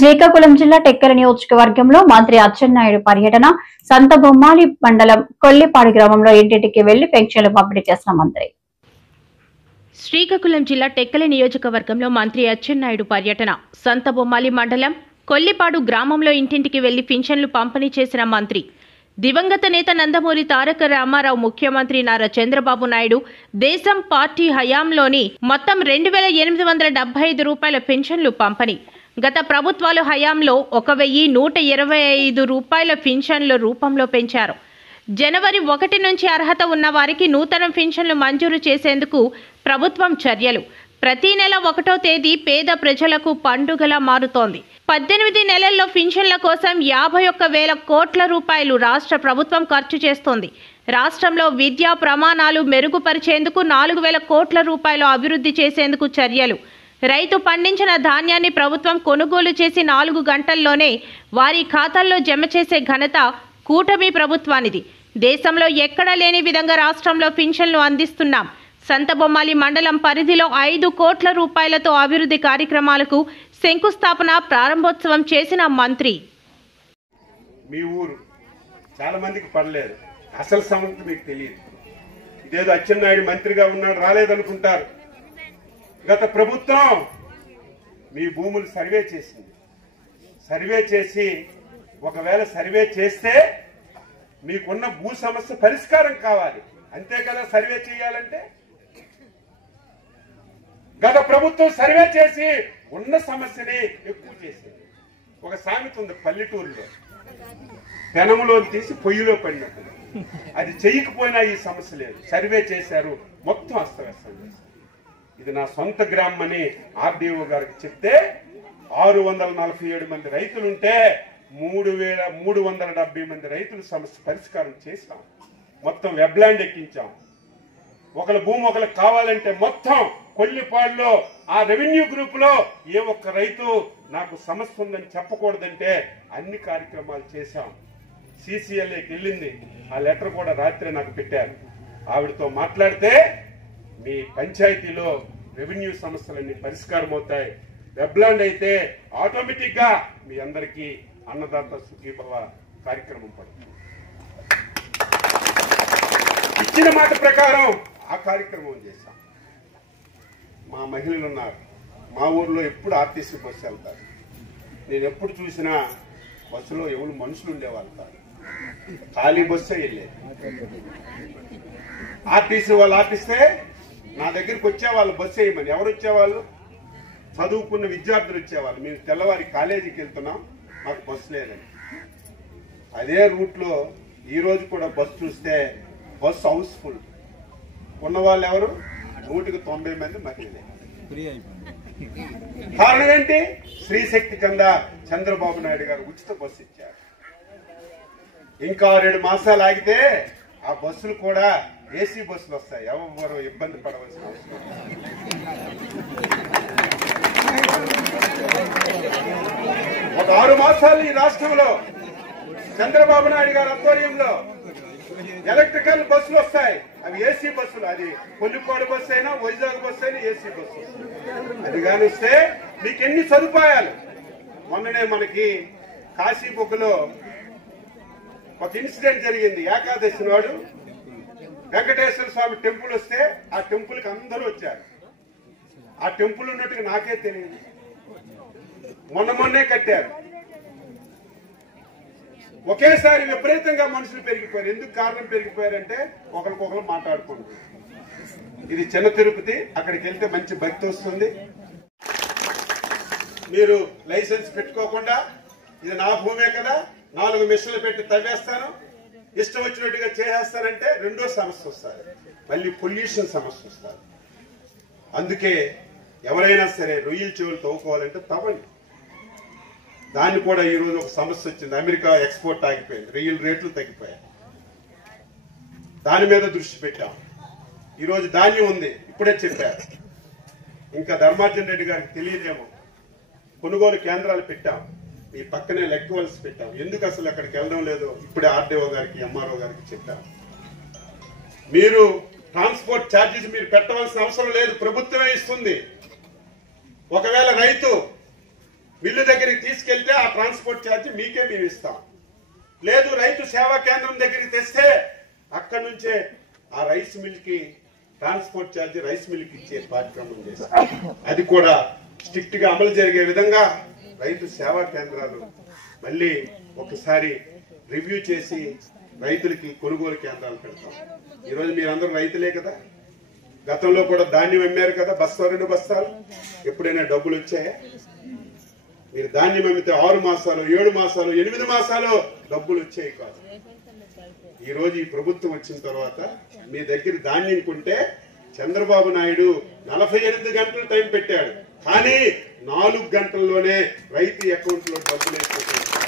శ్రీకాకుళం జిల్లా టెక్కలి నియోజకవర్గంలో మంత్రి అచ్చెన్నాయుడు పర్యటన. సంతబొమ్మాలి మండలం కొల్లిపాడు గ్రామంలో ఇంటింటికి వెళ్లి పెన్షన్లు పంపిణీ చేసిన మంత్రి. శ్రీకాకుళం జిల్లా టెక్కలి నియోజకవర్గంలో మంత్రి అచ్చెన్నాయుడు పర్యటన. సంతబొమ్మాలి మండలం కొల్లిపాడు గ్రామంలో ఇంటింటికి వెళ్లి పింఛన్లు పంపిణీ చేసిన మంత్రి. దివంగత నేత నందమూరి తారక రామారావు ముఖ్యమంత్రి నారా చంద్రబాబు నాయుడు దేశం పార్టీ హయాంలోని మొత్తం 2875 రూపాయల పెన్షన్లు పంపిణీ. గత ప్రభుత్వాల హయాంలో 1125 రూపాయల పెన్షన్ల రూపంలో పెంచారు. జనవరి 1 నుంచి అర్హత ఉన్న వారికి నూతన పెన్షన్లు మంజూరు చేసేందుకు ప్రభుత్వం చర్యలు. ప్రతి నెల 1వ తేదీ పేద ప్రజలకు పండుగలా మారుతోంది. 18 నెలల్లో పెన్షన్ల కోసం 51,000 కోట్ల రూపాయలు రాష్ట్ర ప్రభుత్వం ఖర్చు చేస్తోంది. రాష్ట్రంలో విద్యా ప్రమాణాలు మెరుగుపరిచేందుకు 4,000 కోట్ల రూపాయలు అభివృద్ధి చేసేందుకు చర్యలు. రైతు పండించిన ధాన్యాన్ని ప్రభుత్వం కొనుగోలు చేసి 4 గంటల్లోనే వారి ఖాతాల్లో జమ చేసే ఘనత కూటమి ప్రభుత్వానిది. దేశంలో ఎక్కడా లేని విధంగా రాష్ట్రంలో పెన్షన్లు అందిస్తున్నాం. సంతబొమ్మాలి మండలం పరిధిలో 5 కోట్ల రూపాయలతో అభివృద్ధి కార్యక్రమాలకు శంకుస్థాపన ప్రారంభోత్సవం చేసిన మంత్రి. మీ ఊరు చాలా మందికి పడలేదు, అసలు సమస్య మీకు తెలియదు. ఇదేదో అచ్చెన్నాయుడు మంత్రిగా ఉన్నాడు రాలేదనుకుంటారు. గత ప్రభుత్వం మీ భూములు సర్వే చేసింది. సర్వే చేసి ఒకవేళ సర్వే చేస్తే మీకున్న భూ సమస్య పరిష్కారం కావాలి, అంతే కదా సర్వే చేయాలంటే. గత ప్రభుత్వం సర్వే చేసి ఉన్న సమస్యని ఎక్కువ చేసింది. ఒక సామెత ఉంది పల్లెటూరులో, పెనములో తీసి పొయ్యిలో పడినట్టు. అది చేయకపోయినా ఈ సమస్య లేదు. సర్వే చేశారు, మొత్తం అస్తవ్యస్తం చేశారు. ఇది నా సొంత గ్రామం అని ఆర్డీఓ గారికి చెప్తే 647 మంది రైతులుంటే 3,370 మంది రైతుల సమస్య పరిష్కారం చేశాం. మొత్తం వెబ్లాండ్ ఎక్కించాం. ఒకళ్ళ భూమి ఒకరికి కావాలంటే మొత్తం కొల్లిపాడులో ఆ రెవెన్యూ గ్రూప్ లో ఏ ఒక్క రైతు నాకు సమస్య ఉందని చెప్పకూడదంటే అన్ని కార్యక్రమాలు చేశాం. సిసిఎల్ఏకి వెళ్ళింది, ఆ లెటర్ కూడా రాత్రి నాకు పెట్టారు. ఆవిడతో మాట్లాడితే మీ పంచాయతీలో రెవెన్యూ సమస్యలన్నీ పరిష్కారం అవుతాయి. వెబ్లాండ్ అయితే ఆటోమేటిక్ గా మీ అందరికీ అన్నదాత సుఖీభవ కార్యక్రమం పడుతుంది. ఇచ్చిన మాట ప్రకారం ఆ కార్యక్రమం చేశాం. మా మహిళలు ఉన్నారు, మా ఊర్లో ఎప్పుడు ఆర్టీసీ బస్సు వెళ్తారు. నేను ఎప్పుడు చూసినా బస్సులో ఎవరు మనుషులు ఉండేవాళ్ళు కాదు, ఖాళీ బస్సే వెళ్ళేది. ఆర్టీసీ వాళ్ళు ఆపిస్తే నా దగ్గరికి వచ్చేవాళ్ళు బస్సు వేయమని. ఎవరు వచ్చేవాళ్ళు? చదువుకున్న విద్యార్థులు వచ్చేవాళ్ళు. మేము తెల్లవారి కాలేజీకి వెళ్తున్నాం, మాకు బస్సు లేదని. అదే రూట్లో ఈరోజు కూడా బస్సు చూస్తే బస్సు హౌస్ఫుల్. ఉన్నవాళ్ళు ఎవరు? 190 మంది మహిళలే. కారణం ఏంటి? శ్రీశక్తి కింద చంద్రబాబు నాయుడు గారు ఉచిత బస్సు ఇచ్చారు. ఇంకా 2 మాసాలు ఆగితే ఆ బస్సులు కూడా ఏసీ బస్సులు వస్తాయి. ఎవరు ఇబ్బంది పడవలసిన అవసరం. ఒక 6 మాసాలు ఈ రాష్ట్రంలో చంద్రబాబు నాయుడు గారి ఆధ్వర్యంలో ఎలక్ట్రికల్ బస్సులు వస్తాయి. అవి ఏసీ బస్సులు. అది కొల్లిపాడు బస్సు అయినా వైజాగ్ బస్సు అయినా ఏసీ బస్సు. అది కానిస్తే మీకు ఎన్ని సదుపాయాలు. మొన్ననే మనకి కాశీబుగ్గలో ఒక ఇన్సిడెంట్ జరిగింది. ఏకాదశి నాడు వెంకటేశ్వర స్వామి టెంపుల్ వస్తే ఆ టెంపుల్కి అందరూ వచ్చారు. ఆ టెంపుల్ ఉన్నట్టుగా నాకే తెలియదు. మొన్నే కట్టారు. ఒకేసారి విపరీతంగా మనుషులు పెరిగిపోయారు. ఎందుకు కారణం పెరిగిపోయారంటే ఒకరికొకరు మాట్లాడుకుంటారు. ఇది చిన్న తిరుపతి, అక్కడికి వెళ్తే మంచి భక్తి వస్తుంది. మీరు లైసెన్స్ పెట్టుకోకుండా ఇది నా భూమే కదా 4 మిషన్లు పెట్టి తవ్వేస్తాను, ఇష్టం వచ్చినట్టుగా చేసేస్తానంటే రెండో సమస్య వస్తుంది, మళ్ళీ పొల్యూషన్ సమస్య వస్తుంది. అందుకే ఎవరైనా సరే రొయ్యల చెవులు తవ్వుకోవాలంటే తవ్వండి. దాన్ని కూడా ఈరోజు ఒక సమస్య వచ్చింది. అమెరికా ఎక్స్పోర్ట్ ఆగిపోయింది, రొయ్యల రేట్లు తగ్గిపోయాయి. దాని మీద దృష్టి పెట్టాం. ఈరోజు ధాన్యం ఉంది, ఇప్పుడే చెప్పారు. ఇంకా ధర్మార్జన్ రెడ్డి గారికి తెలియదేమో, కొనుగోలు కేంద్రాలు పెట్టాం. ఈ పక్కనే లెక్కవలసి పెట్టాం. ఎందుకు అసలు అక్కడికి వెళ్ళడం లేదో ఇప్పుడే ఆర్డీఓ గారికి ఎంఆర్ఓ గారికి చెప్పాం. మీరు ట్రాన్స్పోర్ట్ ఛార్జెస్ మీరు పెట్టవలసిన అవసరం లేదు, ప్రభుత్వమే ఇస్తుంది. ఒకవేళ రైతు మిల్లు దగ్గరికి తీసుకెళ్తే ఆ ట్రాన్స్పోర్ట్ ఛార్జ్ మీకే మేము ఇస్తాం. లేదు రైతు సేవా కేంద్రం దగ్గరికి తెస్తే అక్కడి నుంచే ఆ రైస్ మిల్ కి ట్రాన్స్పోర్ట్ ఛార్జ్ రైస్ మిల్ కి ఇచ్చే కార్యక్రమం చేస్తాం. అది కూడా స్ట్రిక్ట్ గా అమలు జరిగే విధంగా రైతు సేవా కేంద్రాలు మళ్ళీ ఒకసారి రివ్యూ చేసి రైతులకి కొనుగోలు కేంద్రాలు పెడతాం. ఈరోజు మీరందరూ రైతులే కదా, గతంలో కూడా ధాన్యం అమ్మారు కదా, బస్తా 2 బస్తాలు. ఎప్పుడైనా డబ్బులు వచ్చాయా? మీరు ధాన్యం అమ్మితే 6 మాసాలు 7 మాసాలు 8 మాసాలు డబ్బులు వచ్చాయి కాదు. ఈ రోజు ఈ ప్రభుత్వం వచ్చిన తర్వాత మీ దగ్గర ధాన్యం కొంటే చంద్రబాబు నాయుడు 48 గంటలు టైం పెట్టాడు, కానీ 4 గంటల్లోనే రైతు అకౌంట్ లో డబ్బులు వేసుకుంటాడు.